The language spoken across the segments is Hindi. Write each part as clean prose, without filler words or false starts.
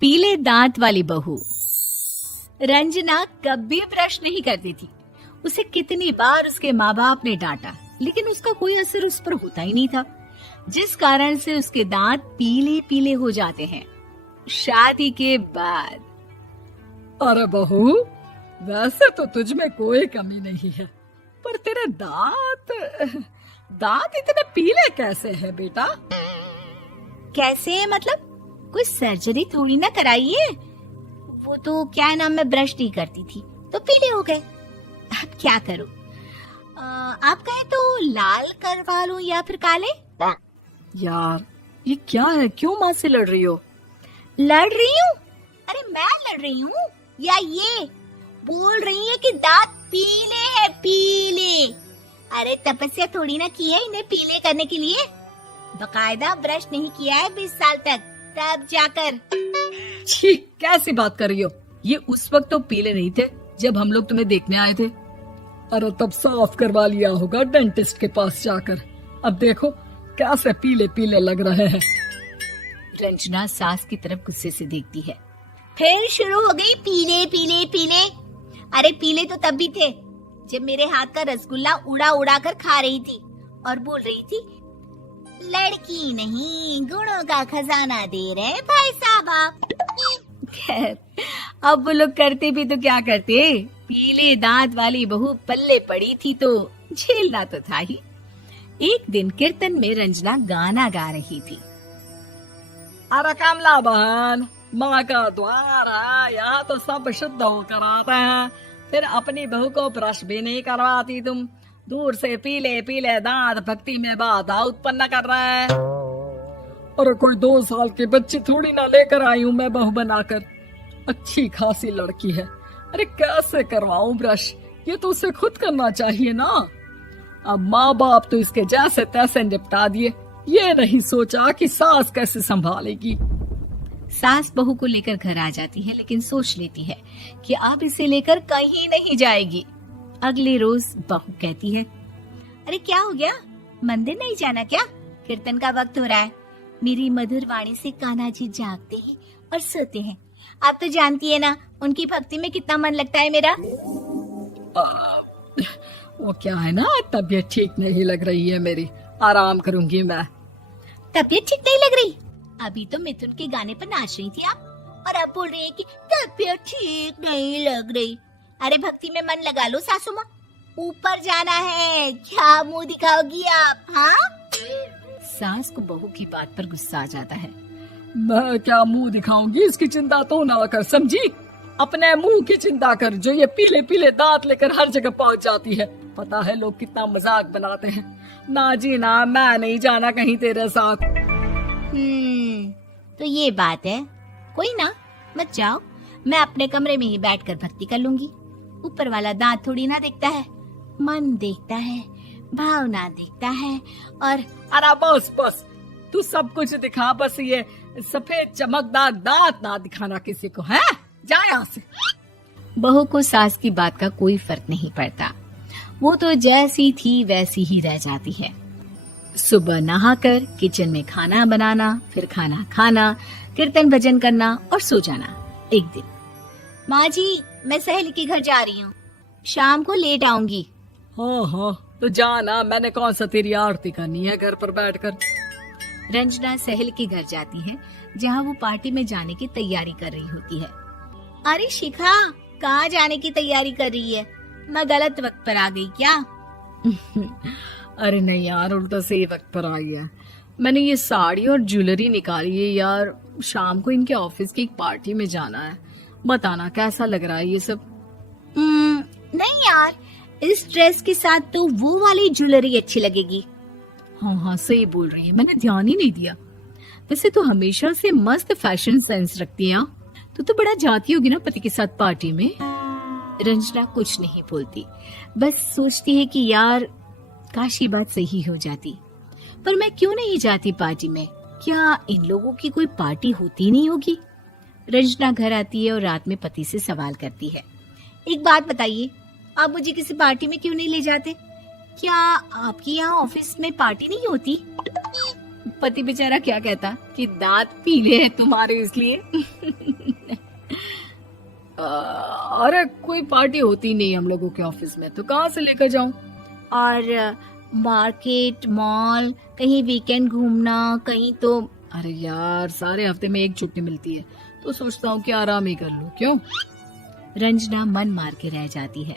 पीले दांत वाली बहू। रंजना कभी ब्रश नहीं करती थी। उसे कितनी बार उसके माँ बाप ने डांटा, लेकिन उसका कोई असर उस पर होता ही नहीं था, जिस कारण से उसके दांत पीले पीले हो जाते हैं। शादी के बाद अरे बहू, वैसे तो तुझ में कोई कमी नहीं है, पर तेरे दांत इतने पीले कैसे हैं बेटा? कैसे मतलब? कोई सर्जरी थोड़ी ना कराई है। वो तो क्या नाम, मैं ब्रश नहीं करती थी तो पीले हो गए। अब क्या करूं? आप कहें तो लाल करवा लूं या फिर काले? यार ये क्या है, क्यों माँ से लड़ रही हो? लड़ रही हूँ? अरे मैं लड़ रही हूँ या ये बोल रही है कि दांत पीले हैं, पीले। अरे तपस्या थोड़ी ना की है इन्हें पीले करने के लिए। बकायदा ब्रश नहीं किया है 20 साल तक, तब जाकर। छी, कैसी बात कर रही हो? ये उस वक्त तो पीले नहीं थे जब हम लोग तुम्हें देखने आए थे। अरे तब साफ करवा लिया होगा डेंटिस्ट के पास जाकर। अब देखो कैसे पीले पीले लग रहे हैं। रंजना सास की तरफ गुस्से से देखती है। फिर शुरू हो गई पीले पीले पीले। अरे पीले तो तब भी थे जब मेरे हाथ का रसगुल्ला उड़ा उड़ा कर खा रही थी और बोल रही थी, लड़की नहीं गुणों का खजाना दे रहे भाई साहब आप। खैर, अब वो लोग करते भी तो क्या करते, पीले दांत वाली बहू पल्ले पड़ी थी तो झेलना तो था ही। एक दिन कीर्तन में रंजना गाना गा रही थी। अरे कमला बहन, माँ का द्वार है, यहाँ तो सब शुद्ध होकर आते हैं, फिर अपनी बहू को ब्रश भी नहीं करवाती तुम। दूर से पीले पीले दांत भक्ति में बाधा उत्पन्न कर रहे हैं। अरे कोई 2 साल की बच्ची थोड़ी ना लेकर आई हूँ मैं बहू बनाकर। अच्छी खासी लड़की है, अरे कैसे करवाऊं ब्रश? ये तो उसे खुद करना चाहिए ना। अब माँ बाप तो इसके जैसे तैसे निपटा दिए, ये नहीं सोचा कि सास कैसे संभालेगी। सास बहू को लेकर घर आ जाती है, लेकिन सोच लेती है कि अब इसे लेकर कहीं नहीं जाएगी। अगले रोज बहू कहती है, अरे क्या हो गया, मंदिर नहीं जाना क्या? कीर्तन का वक्त हो रहा है। मेरी मधुर वाणी से कान्हा जी जागते हैं और सोते हैं। आप तो जानती है ना उनकी भक्ति में कितना मन लगता है मेरा। वो क्या है ना, तबीयत ठीक नहीं लग रही है मेरी, आराम करूंगी मैं। तबीयत ठीक नहीं लग रही? अभी तो मिथुन के गाने पर नाच रही थी आप, और अब बोल रही है कि तबीयत ठीक नहीं लग रही। अरे भक्ति में मन लगा लो सासू माँ, ऊपर जाना है, क्या मुंह दिखाओगी आप? हाँ? सास को बहू की बात पर गुस्सा आ जाता है। मैं क्या मुंह दिखाऊंगी, इसकी चिंता तो ना कर, समझी? अपने मुंह की चिंता कर, जो ये पीले पीले दांत लेकर हर जगह पहुंच जाती है। पता है लोग कितना मजाक बनाते हैं। ना जी ना, मैं नहीं जाना कहीं तेरे साथ। तो ये बात है। कोई ना, मत जाओ, मैं अपने कमरे में ही बैठकर भक्ति कर लूंगी। ऊपर वाला दांत थोड़ी ना देखता है, मन देखता है, भावना देखता है। और अरे बस बस, तू सब कुछ दिखा, बस ये सफेद चमकदार दांत ना दिखाना किसी को, है? जा यहाँ से। बहू को सास की बात का कोई फर्क नहीं पड़ता, वो तो जैसी थी वैसी ही रह जाती है। सुबह नहाकर किचन में खाना बनाना, फिर खाना खाना, कीर्तन भजन करना और सो जाना। एक दिन, माँ जी मैं सहेली के घर जा रही हूँ, शाम को लेट आऊंगी। हाँ हाँ तो जाना, मैंने कौन सा तेरी आरती करनी है घर पर बैठकर। रंजना सहेली के घर जाती है, जहाँ वो पार्टी में जाने की तैयारी कर रही होती है। अरे शिखा, कहाँ जाने की तैयारी कर रही है? मैं गलत वक्त पर आ गई क्या? अरे नहीं यार, उल्टा सही वक्त पर आ गया। मैंने ये साड़ी और ज्वेलरी निकाली है यार, शाम को इनके ऑफिस की एक पार्टी में जाना है। बताना कैसा लग रहा है ये सब? नहीं यार, इस ड्रेस के साथ तो वो वाली ज्वेलरी अच्छी लगेगी। हाँ हाँ सही बोल रही है, मैंने ध्यान ही नहीं दिया। वैसे तो हमेशा से मस्त फैशन सेंस रखती है। तो बड़ा जाती होगी ना पति के साथ पार्टी में। रंजना कुछ नहीं बोलती, बस सोचती है कि यार काश ये बात सही हो जाती, पर मैं क्यों नहीं जाती पार्टी में? क्या इन लोगों की कोई पार्टी होती नहीं होगी? रंजना घर आती है और रात में पति से सवाल करती है, एक बात बताइए, आप मुझे किसी पार्टी में क्यों नहीं ले जाते? क्या आपके यहाँ ऑफिस में पार्टी नहीं होती? पति बेचारा क्या कहता कि दांत पीले हैं तुम्हारे इसलिए। अरे कोई पार्टी होती नहीं हम लोगों के ऑफिस में, तो कहाँ से लेकर जाऊं? और मार्केट, मॉल, कहीं वीकेंड घूमना, कहीं तो। अरे यार, सारे हफ्ते में एक छुट्टी मिलती है, तो सोचता हूँ कि आराम ही कर लूं। क्यों? रंजना मन मार के रह जाती है।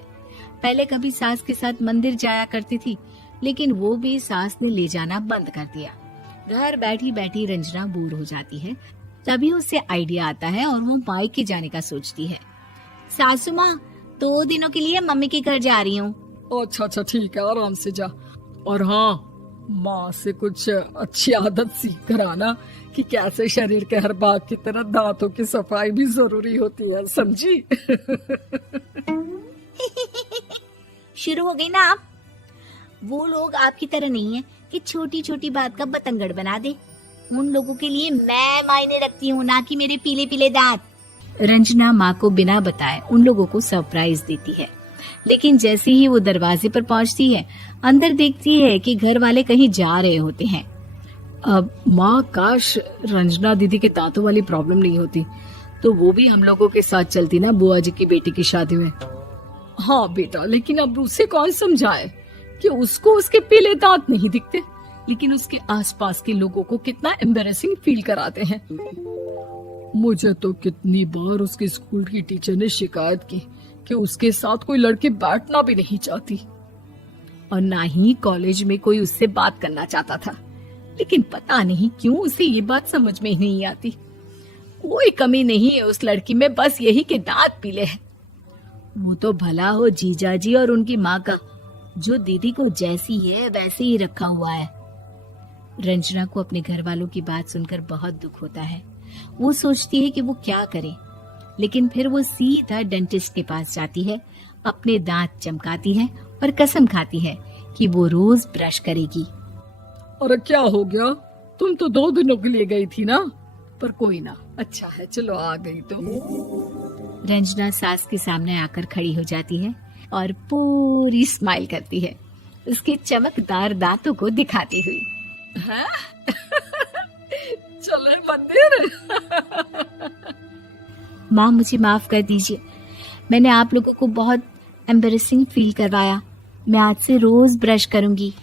पहले कभी सास के साथ मंदिर जाया करती थी, लेकिन वो भी सास ने ले जाना बंद कर दिया। घर बैठी बैठी रंजना बोर हो जाती है। तभी उसे आइडिया आता है और वो मायके जाने का सोचती है। सासू माँ, 2 दिनों के लिए मम्मी के घर जा रही हूँ। अच्छा अच्छा, ठीक है, आराम से जा। और हाँ, माँ से कुछ अच्छी आदत सीख कर आना कि कैसे शरीर के हर भाग की तरह दांतों की सफाई भी जरूरी होती है, समझी? शुरू हो गई ना आप। वो लोग आपकी तरह नहीं है कि छोटी छोटी बात का बतंगड़ बना दे। उन लोगों के लिए मैं मायने रखती हूँ, ना कि मेरे पीले पीले दांत। रंजना माँ को बिना बताए उन लोगों को सरप्राइज देती है, लेकिन जैसे ही वो दरवाजे पर पहुंचती है, अंदर देखती है कि घर वाले कहीं जा रहे होते हैं। अब माँ, काश रंजना दीदी के दांतों वाली प्रॉब्लम नहीं होती, तो वो भी हम लोगों के साथ चलती ना बुआ जी की बेटी की शादी में। हाँ बेटा, लेकिन अब उसे कौन समझाए कि उसको उसके पीले दांत नहीं दिखते, लेकिन उसके आसपास के लोगों को कितना एम्बैरेसिंग फील कराते हैं। मुझे तो कितनी बार उसके स्कूल की टीचर ने शिकायत की कि उसके साथ कोई लड़की बैठना भी नहीं चाहती, और ना ही कॉलेज में कोई उससे बात करना चाहता था। लेकिन पता नहीं क्यों उसे ये बात समझ में ही नहीं आती। कोई कमी नहीं है उस लड़की में, बस यही कि दांत पीले हैं। वो तो भला हो जीजा जी और उनकी माँ का, जो दीदी को जैसी है वैसे ही रखा हुआ है। रंजना को अपने घर वालों की बात सुनकर बहुत दुख होता है। वो सोचती है कि वो क्या करे, लेकिन फिर वो सीधा डेंटिस्ट के पास जाती है, अपने दांत चमकाती है और कसम खाती है कि वो रोज ब्रश करेगी। अरे क्या हो गया? तुम तो 2 दिनों के लिए गई थी ना, पर कोई ना, अच्छा है, चलो आ गई तो। रंजना सास के सामने आकर खड़ी हो जाती है और पूरी स्माइल करती है, उसके चमकदार दांतों को दिखाती हुई। हैं? चले मंदिर? माँ, मुझे माफ कर दीजिए, मैंने आप लोगों को बहुत एम्बैरेसिंग फील करवाया। मैं आज से रोज ब्रश करूंगी।